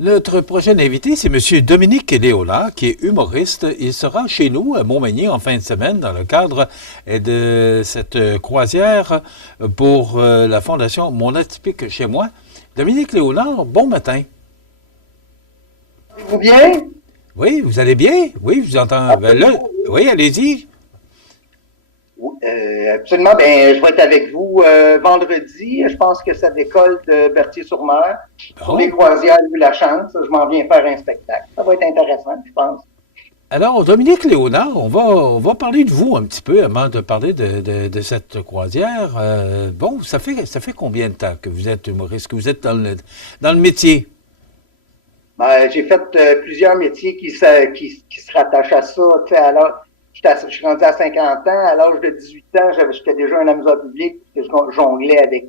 Notre prochain invité, c'est M. Dominique Léonard, qui est humoriste. Il sera chez nous à Montmagny en fin de semaine dans le cadre de cette croisière pour la Fondation Mon Atypique chez moi. Dominique Léonard, bon matin. Vous bien? Oui, vous allez bien? Oui, je vous entends. Ben là, Absolument. oui, allez-y. Oui, absolument. Ben, je vais être avec vous vendredi. Je pense que ça décolle de Berthier-sur-Mer. Pour les Bon. croisières, j'ai eu la chance. Je m'en viens faire un spectacle. Ça va être intéressant, je pense. Alors, Dominique Léonard, on va parler de vous un petit peu avant de parler de cette croisière. Bon, ça fait combien de temps que vous êtes humoriste, que vous êtes dans le métier? Ben, j'ai fait plusieurs métiers qui se rattachent à ça. Tu sais, alors, je suis rendu à 50 ans. À l'âge de 18 ans, j'étais déjà un amuseur public, parce que je jonglais avec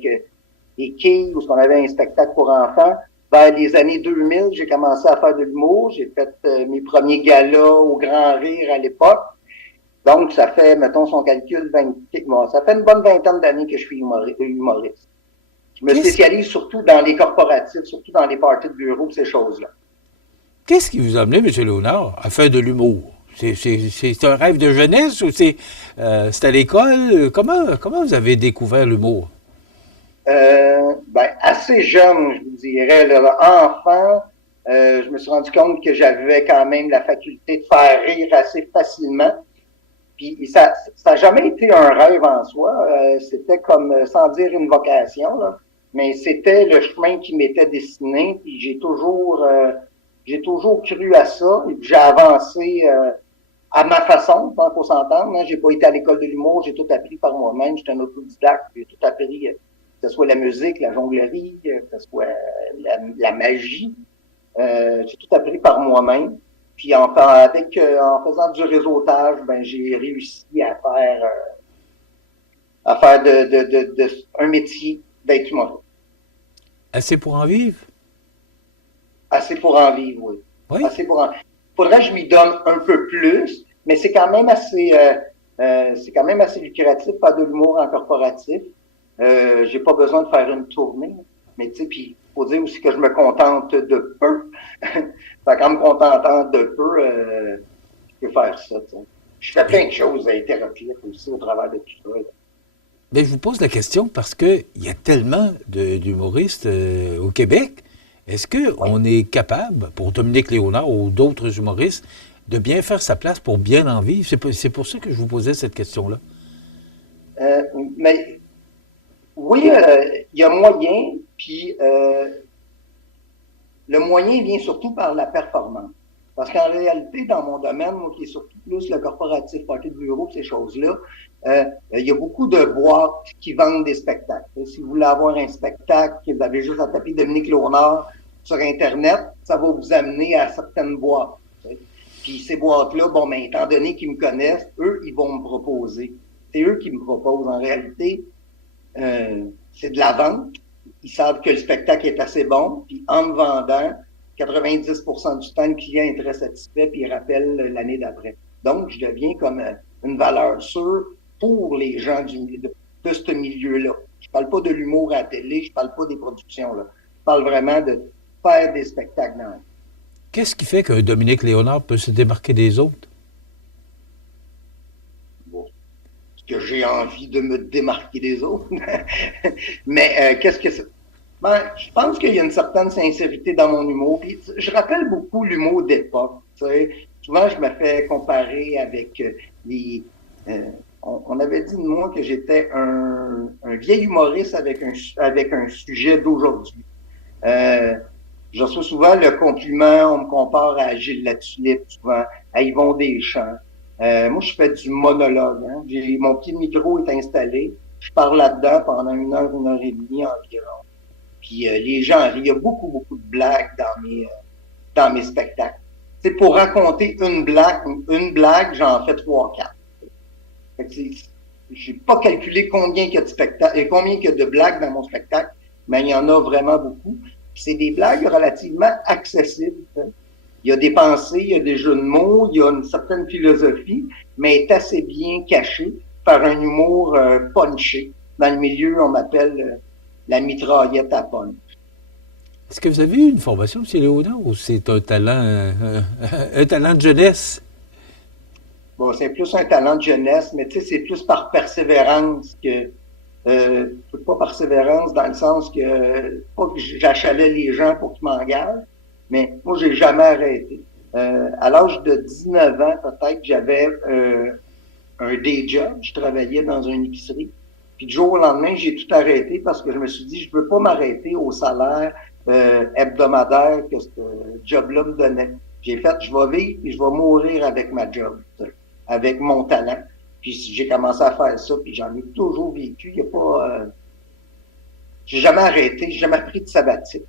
des quilles, ou ce qu'on avait un spectacle pour enfants. Vers les années 2000, j'ai commencé à faire de l'humour. J'ai fait mes premiers galas au Grand Rire à l'époque. Donc, ça fait, mettons son calcul, 20, bon, ça fait une bonne vingtaine d'années que je suis humoriste. Je me Qu'est-ce, spécialise surtout dans les corporatifs, surtout dans les parties de bureau, ces choses-là. qu'est-ce qui vous a amené, M. Léonard, à faire de l'humour? C'est un rêve de jeunesse ou c'est à l'école? Comment vous avez découvert l'humour? Ben, assez jeune, je vous dirais, là, enfant, je me suis rendu compte que j'avais quand même la faculté de faire rire assez facilement. Puis ça n'a jamais été un rêve en soi. C'était comme, sans dire une vocation, là, mais c'était le chemin qui m'était destiné. Puis j'ai toujours cru à ça. Et puis j'ai avancé à ma façon, il faut s'entendre. Hein. J'ai pas été à l'école de l'humour, j'ai tout appris par moi-même. J'étais un autodidacte, j'ai tout appris, que ce soit la musique, la jonglerie, que ce soit la magie. J'ai tout appris par moi-même. Puis en faisant du réseautage, ben j'ai réussi à faire un métier d'être humoriste. Assez pour en vivre? Assez pour en vivre, oui. Oui? Assez pour en. Faudrait que je m'y donne un peu plus, mais c'est quand même assez lucratif faire de l'humour en corporatif. J'ai pas besoin de faire une tournée, mais tu sais, puis faut dire aussi que je me contente de peu. Fait qu'en me contentant de peu, je peux faire ça. T'sais. Je fais plein de choses hétéroclites aussi au travers de tout ça. Ben, je vous pose la question parce qu'il y a tellement d'humoristes au Québec. Est-ce Oui. qu'on est capable, pour Dominique Léonard ou d'autres humoristes, de bien faire sa place pour bien en vivre? C'est pour ça que je vous posais cette question-là. Euh, mais oui, il y a moyen, puis le moyen vient surtout par la performance. Parce qu'en réalité, dans mon domaine, moi, qui est surtout plus le corporatif, partie de bureau, ces choses-là, il y a beaucoup de boîtes qui vendent des spectacles. Si vous voulez avoir un spectacle, vous avez juste à taper Dominique Léonard sur Internet, ça va vous amener à certaines boîtes. Puis ces boîtes-là, bon, ben, étant donné qu'ils me connaissent, eux, ils vont me proposer. C'est eux qui me proposent. En réalité, c'est de la vente. Ils savent que le spectacle est assez bon, puis en me vendant, 90% du temps, le client est très satisfait, puis il rappelle l'année d'après. Donc, je deviens comme une valeur sûre pour les gens de ce milieu-là. Je parle pas de l'humour à la télé, je parle pas des productions, là. Je parle vraiment de faire des spectacles dans la vie. Qu'est-ce qui fait qu'un Dominique Léonard peut se démarquer des autres? Bon, que j'ai envie de me démarquer des autres. Mais qu'est-ce que c'est? Ben, je pense qu'il y a une certaine sincérité dans mon humour. Puis, je rappelle beaucoup l'humour d'époque. Tu sais. Souvent, je me fais comparer avec les. On avait dit de moi que j'étais un vieil humoriste avec un sujet d'aujourd'hui. Euh, je reçois souvent le compliment, on me compare à Gilles Latulippe, souvent, à Yvon Deschamps. Moi, je fais du monologue. Hein. Mon petit micro est installé. Je parle là-dedans pendant une heure et demie environ. Puis les gens rient. Il y a beaucoup, beaucoup de blagues dans mes spectacles. C'est pour raconter une blague, j'en fais trois, quatre. Fait que j'ai pas calculé combien il y a de spectacles et combien il y a de blagues dans mon spectacle, mais il y en a vraiment beaucoup. Puis c'est des blagues relativement accessibles. Hein. Il y a des pensées, il y a des jeux de mots, il y a une certaine philosophie, mais est assez bien cachée par un humour punché. Dans le milieu, on m'appelle la mitraillette à punch. Est-ce que vous avez eu une formation, M. Léonard, ou c'est un talent de jeunesse? Bon, c'est plus un talent de jeunesse, mais tu sais, c'est plus par persévérance que pas persévérance dans le sens que pas que j'achalais les gens pour qu'ils m'engagent, mais moi, j'ai jamais arrêté. À l'âge de 19 ans, peut-être, j'avais un day job. Je travaillais dans une épicerie. Puis du jour au lendemain, j'ai tout arrêté parce que je me suis dit, je veux pas m'arrêter au salaire hebdomadaire que ce job-là me donnait. J'ai fait, je vais vivre et je vais mourir avec ma job, avec mon talent. Puis j'ai commencé à faire ça, puis j'en ai toujours vécu. Il y a pas, j'ai jamais arrêté, j'ai jamais pris de sabbatique.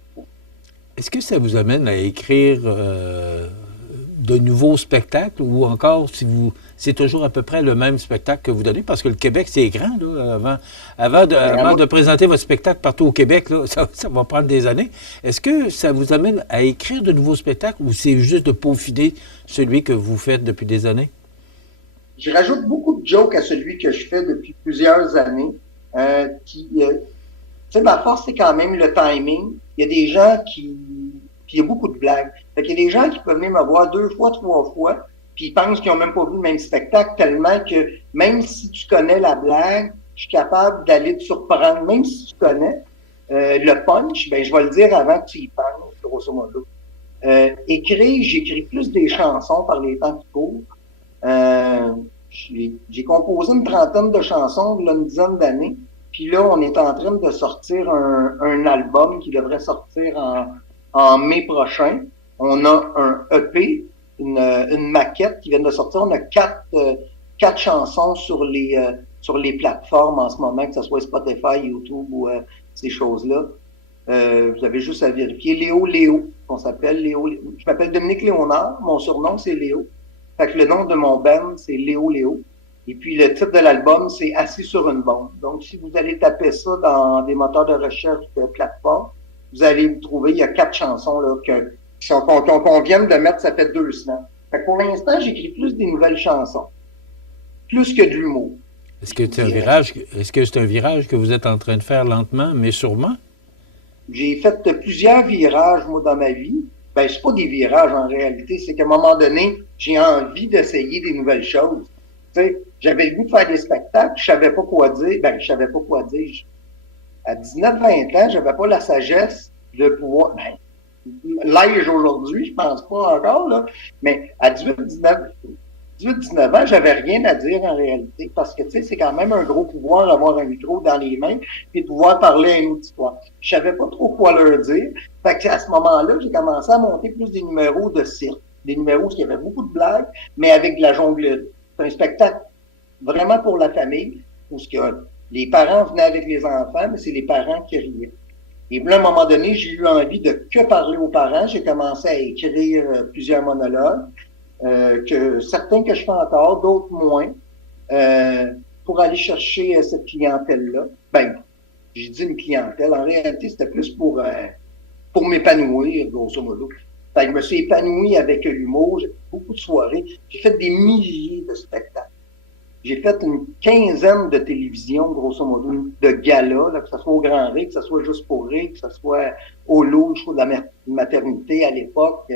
Est-ce que ça vous amène à écrire de nouveaux spectacles ou encore si vous c'est toujours à peu près le même spectacle que vous donnez? Parce que le Québec, c'est grand. Là, avant de présenter votre spectacle partout au Québec, là, ça va prendre des années. Est-ce que ça vous amène à écrire de nouveaux spectacles ou c'est juste de peaufiner celui que vous faites depuis des années? Je rajoute beaucoup de jokes à celui que je fais depuis plusieurs années. Tu sais, ma force, c'est quand même le timing. Il y a des gens qui... Puis il y a beaucoup de blagues. Fait qu'il y a des gens qui peuvent venir me voir 2 fois, 3 fois, puis ils pensent qu'ils n'ont même pas vu le même spectacle, tellement que même si tu connais la blague, je suis capable d'aller te surprendre. Même si tu connais le punch, ben je vais le dire avant que tu y penses, grosso modo. J'écris plus des chansons par les temps qui courent. J'ai composé une trentaine de chansons il y a une dizaine d'années. Puis là, on est en train de sortir un album qui devrait sortir en mai prochain. On a un EP, une maquette qui vient de sortir. On a quatre chansons sur les plateformes en ce moment, que ce soit Spotify, YouTube ou ces choses-là. Vous avez juste à vérifier. Léo, qu'on s'appelle Léo. Je m'appelle Dominique Léonard. Mon surnom, c'est Léo. Fait que le nom de mon band, c'est Léo. Et puis, le titre de l'album, c'est Assis sur une bombe. Donc, si vous allez taper ça dans des moteurs de recherche de plateforme, vous allez vous trouver, il y a 4 chansons là, qu'on vient de mettre, ça fait 2 semaines. Fait que pour l'instant, j'écris plus des nouvelles chansons, plus que de l'humour. Est-ce que c'est un virage que vous êtes en train de faire lentement, mais sûrement? J'ai fait plusieurs virages, moi, dans ma vie. Ben, c'est pas des virages, en réalité. C'est qu'à un moment donné, j'ai envie d'essayer des nouvelles choses. Tu sais, j'avais le goût de faire des spectacles, je savais pas quoi dire. Ben, je savais pas quoi dire. À 19-20 ans, j'avais pas la sagesse de pouvoir... Ben, l'âge aujourd'hui, je pense pas encore, là. Mais à 18-19 ans, j'avais rien à dire en réalité, parce que, tu sais, c'est quand même un gros pouvoir d'avoir un micro dans les mains et de pouvoir parler à une auditoire. Je savais pas trop quoi leur dire. Fait qu'à ce moment-là, j'ai commencé à monter plus des numéros de cirque. Des numéros où il y avait beaucoup de blagues, mais avec de la jonglerie. C'est un spectacle vraiment pour la famille, où les parents venaient avec les enfants, mais c'est les parents qui riaient. Et puis, à un moment donné, j'ai eu envie de que parler aux parents. J'ai commencé à écrire plusieurs monologues, certains que je fais encore, d'autres moins, pour aller chercher cette clientèle-là. Ben, j'ai dit une clientèle. En réalité, c'était plus pour m'épanouir, grosso modo. Fait que je me suis épanoui avec l'humour. J'ai fait beaucoup de soirées. J'ai fait des milliers de spectacles. J'ai fait une quinzaine de télévisions, grosso modo, de galas, là, que ce soit au Grand Rire, que ce soit juste pour rire, que ce soit au lot, de la maternité à l'époque.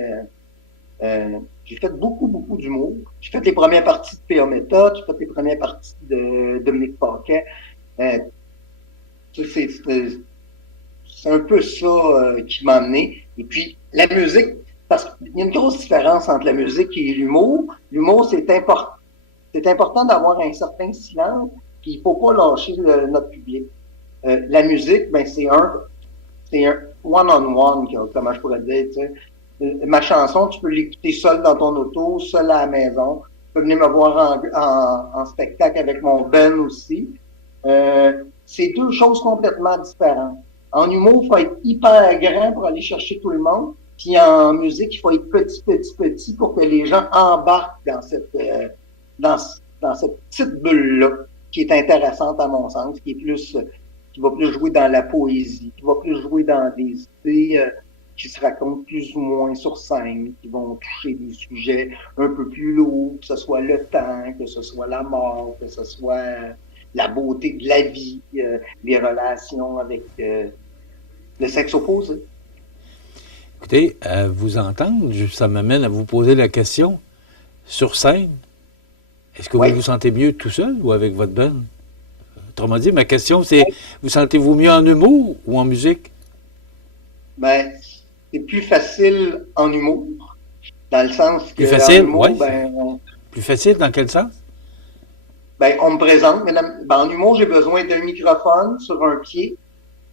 J'ai fait beaucoup, beaucoup d'humour. J'ai fait les premières parties de P.A. Méthode, j'ai fait les premières parties de Dominique Paquet. C'est un peu ça qui m'a amené. Et puis, la musique, parce qu'il y a une grosse différence entre la musique et l'humour. L'humour, c'est important. C'est important d'avoir un certain silence, puis il ne faut pas lâcher notre public. La musique, ben c'est un one-on-one, comment je pourrais dire. Tu sais. Ma chanson, tu peux l'écouter seul dans ton auto, seul à la maison. Tu peux venir me voir en spectacle avec mon band aussi. C'est 2 choses complètement différentes. En humour, il faut être hyper grand pour aller chercher tout le monde. Puis en musique, il faut être petit pour que les gens embarquent dans cette petite bulle-là, qui est intéressante à mon sens, qui va plus jouer dans la poésie, qui va plus jouer dans des idées qui se racontent plus ou moins sur scène, qui vont toucher des sujets un peu plus lourds, que ce soit le temps, que ce soit la mort, que ce soit la beauté de la vie, les relations avec le sexe opposé. Écoutez, à vous entendre, ça m'amène à vous poser la question. Sur scène, est-ce que vous Oui. vous sentez mieux tout seul ou avec votre band? Autrement dit, ma question, c'est, vous sentez-vous mieux en humour ou en musique? Ben, c'est plus facile en humour, dans le sens Plus qu'en facile? Oui. humour, Plus facile dans quel sens? on me présente. En humour, j'ai besoin d'un microphone sur un pied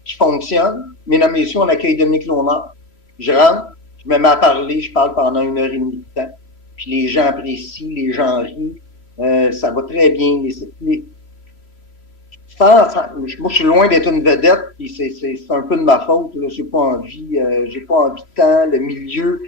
qui fonctionne. Mesdames, messieurs, on accueille Dominique Léonard. Je rentre, je me mets à parler, je parle pendant 1 heure et demie de temps. Puis les gens apprécient, les gens rient. Ça va très bien. Moi, je suis loin d'être une vedette, puis c'est un peu de ma faute. Là. J'ai pas envie de temps, le milieu.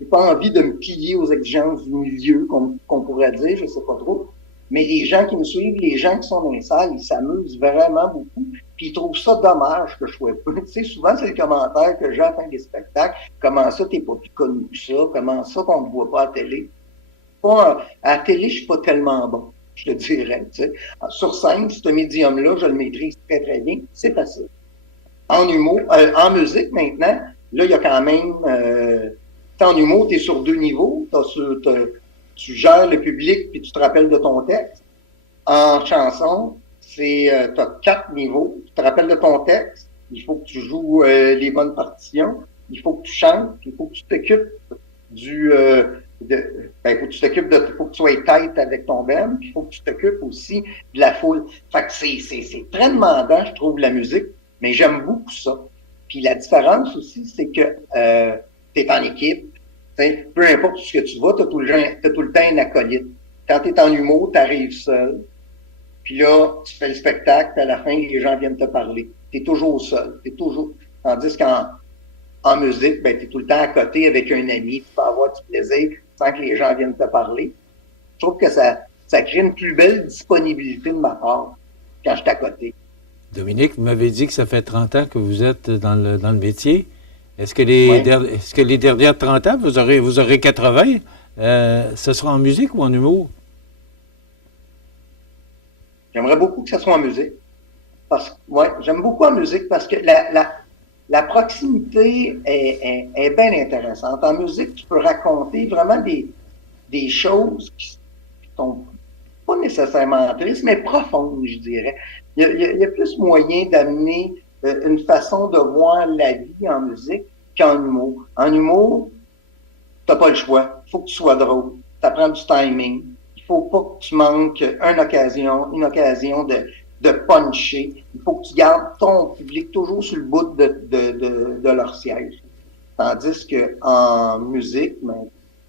J'ai pas envie de me plier aux exigences du milieu, qu'on pourrait dire, je sais pas trop. Mais les gens qui me suivent, les gens qui sont dans les salles, ils s'amusent vraiment beaucoup. Puis ils trouvent ça dommage que je sois pas. Tu sais, souvent, c'est le commentaire que j'ai à la fin des spectacles. Comment ça, t'es pas plus connu que ça? Comment ça qu'on ne voit pas à la télé? À la télé, je suis pas tellement bon, je te dirais. Tu sais. Sur scène, ce médium-là, je le maîtrise très, très bien. C'est facile. En humour, en musique maintenant, là, il y a quand même... en humour, tu es sur 2 niveaux. Tu gères le public puis tu te rappelles de ton texte. En chanson, tu as 4 niveaux. Tu te rappelles de ton texte. Il faut que tu joues les bonnes partitions. Il faut que tu chantes. Il faut que tu t'occupes faut que tu sois tête avec ton band. Il faut que tu t'occupes aussi de la foule. Fait que c'est très demandant, je trouve, la musique. Mais j'aime beaucoup ça. Puis la différence aussi, c'est que tu es en équipe. Peu importe ce que tu vas, tu as tout le temps un acolyte. Quand tu es en humour, tu arrives seul. Puis là, tu fais le spectacle, puis à la fin, les gens viennent te parler. Tu es toujours seul. Tandis qu'en musique, tu es tout le temps à côté avec un ami, tu peux avoir du plaisir sans que les gens viennent te parler. Je trouve que ça crée une plus belle disponibilité de ma part quand je suis à côté. Dominique, vous m'avez dit que ça fait 30 ans que vous êtes dans le métier. Est-ce que Ouais. est-ce que les dernières 30 ans, vous aurez 80, ce sera en musique ou en humour? J'aimerais beaucoup que ça soit en musique. J'aime beaucoup en musique parce que la proximité est bien intéressante. En musique, tu peux raconter vraiment des choses qui sont pas nécessairement tristes, mais profondes, je dirais. Il y a plus moyen d'amener une façon de voir la vie en musique qu'en humour. En humour, t'as pas le choix. Il faut que tu sois drôle. Ça prend du timing. Il faut pas que tu manques une occasion de puncher. Il faut que tu gardes ton public toujours sur le bout de leur siège. Tandis qu'en musique,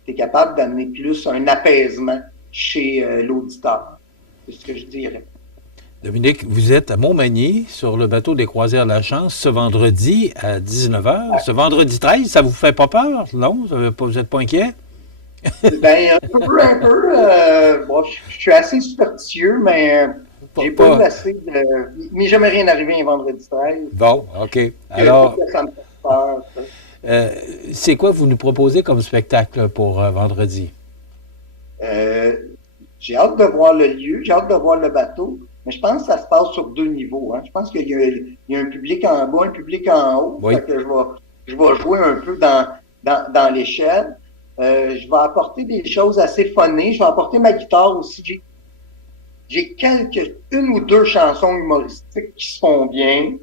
tu es capable d'amener plus un apaisement chez l'auditeur. C'est ce que je dirais. Dominique, vous êtes à Montmagny sur le bateau des Croisières de la Chance ce vendredi à 19h. Ce vendredi 13, ça vous fait pas peur? Non? Vous n'êtes pas inquiet? Un peu. Je suis assez superstitieux, mais j'ai pas eu assez de... Mais jamais rien arrivé un vendredi 13. Bon, OK. Alors, ça me fait peur. c'est quoi vous nous proposez comme spectacle pour vendredi? J'ai hâte de voir le lieu, j'ai hâte de voir le bateau, mais je pense que ça se passe sur 2 niveaux. Hein. Je pense qu'il y a un public en bas, un public en haut. Oui. Fait que je vais jouer un peu dans l'échelle. Je vais apporter des choses assez phonées. Je vais apporter ma guitare aussi. J'ai une ou deux chansons humoristiques qui se font bien,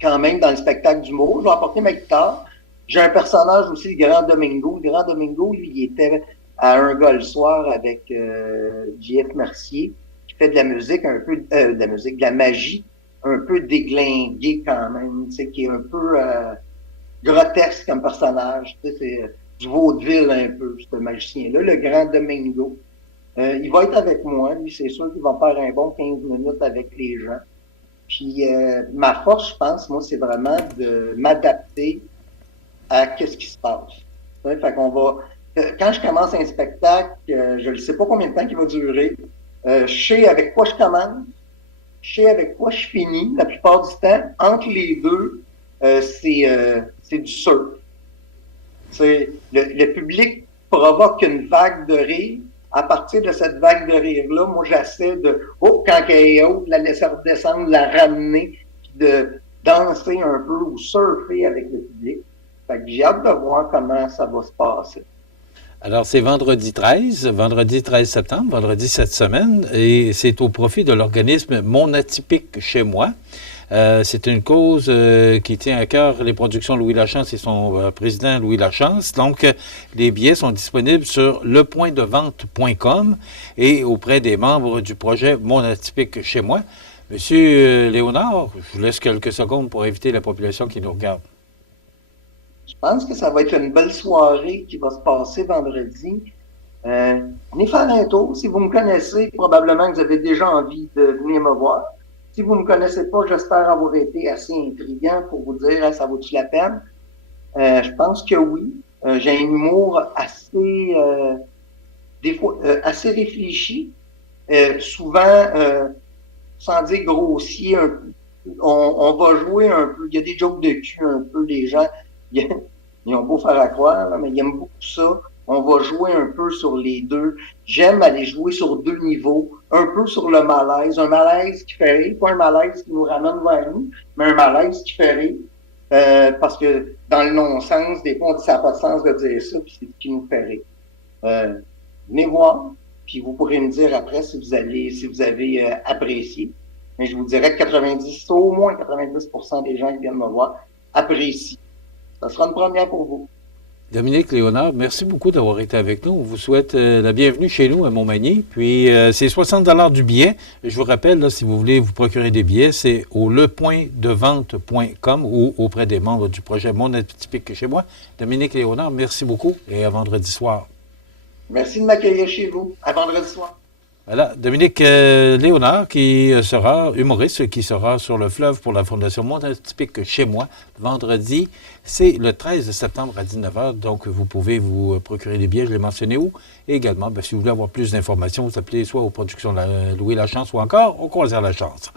quand même, dans le spectacle d'humour. Je vais apporter ma guitare. J'ai un personnage aussi, le Grand Domingo. Le Grand Domingo, lui, il était à un gars le soir avec JF Mercier, qui fait de la musique un peu, de la magie, un peu déglinguée quand même, tu sais, qui est un peu grotesque comme personnage. Tu sais, c'est du vaudeville un peu, ce magicien-là, le Grand Domingo. Il va être avec moi, lui, c'est sûr qu'il va faire un bon 15 minutes avec les gens. Puis ma force, je pense, moi, c'est vraiment de m'adapter à qu'est-ce qui se passe. Fait qu'on va... Quand je commence un spectacle, je ne sais pas combien de temps il va durer. Je sais avec quoi je commence, je sais avec quoi je finis. La plupart du temps, entre les deux, c'est du surf. Le public provoque une vague de rire. À partir de cette vague de rire-là, moi, j'essaie quand elle est haute, la laisser redescendre, la ramener, puis de danser un peu ou surfer avec le public. Fait que j'ai hâte de voir comment ça va se passer. Alors, c'est vendredi 13 septembre, vendredi cette semaine, et c'est au profit de l'organisme Mon Atypique chez moi. C'est une cause qui tient à cœur les productions Louis Lachance et son président Louis Lachance. Donc, les billets sont disponibles sur lepointdevente.com et auprès des membres du projet Mon Atypique chez moi. Monsieur Léonard, je vous laisse quelques secondes pour inviter la population qui nous regarde. Je pense que ça va être une belle soirée qui va se passer vendredi. Venez faire un tour. Si vous me connaissez, probablement que vous avez déjà envie de venir me voir. Si vous ne me connaissez pas, j'espère avoir été assez intriguant pour vous dire ça vaut-tu la peine. Je pense que oui. J'ai un humour assez, des fois, assez réfléchi. Souvent, sans dire grossier, on va jouer un peu. Il y a des jokes de cul un peu, les gens. Ils ont beau faire à croire, là, mais ils aiment beaucoup ça. On va jouer un peu sur les deux. J'aime aller jouer sur deux niveaux. Un peu sur le malaise. Un malaise qui fait rire. Pas un malaise qui nous ramène vers nous, mais un malaise qui fait rire. Parce que dans le non-sens, des fois, on dit ça n'a pas de sens de dire ça, puis c'est ce qui nous fait rire. Venez voir, puis vous pourrez me dire après si vous avez apprécié. Mais je vous dirais que au moins 90% des gens qui viennent me voir apprécient. Ça sera une première pour vous. Dominique Léonard, merci beaucoup d'avoir été avec nous. On vous souhaite la bienvenue chez nous à Montmagny. Puis, c'est 60 du billet. Je vous rappelle, là, si vous voulez vous procurer des billets, c'est au lepointdevente.com ou auprès des membres du projet Mon Atypique chez moi. Dominique Léonard, merci beaucoup et à vendredi soir. Merci de m'accueillir chez vous. À vendredi soir. Voilà, Dominique Léonard, qui sera humoriste, qui sera sur le fleuve pour la Fondation Mon Atypique chez moi, vendredi. C'est le 13 septembre à 19h, donc vous pouvez vous procurer des billets, je l'ai mentionné où. Et également, si vous voulez avoir plus d'informations, vous appelez soit aux productions Louis Lachance ou encore aux Croisières Lachance.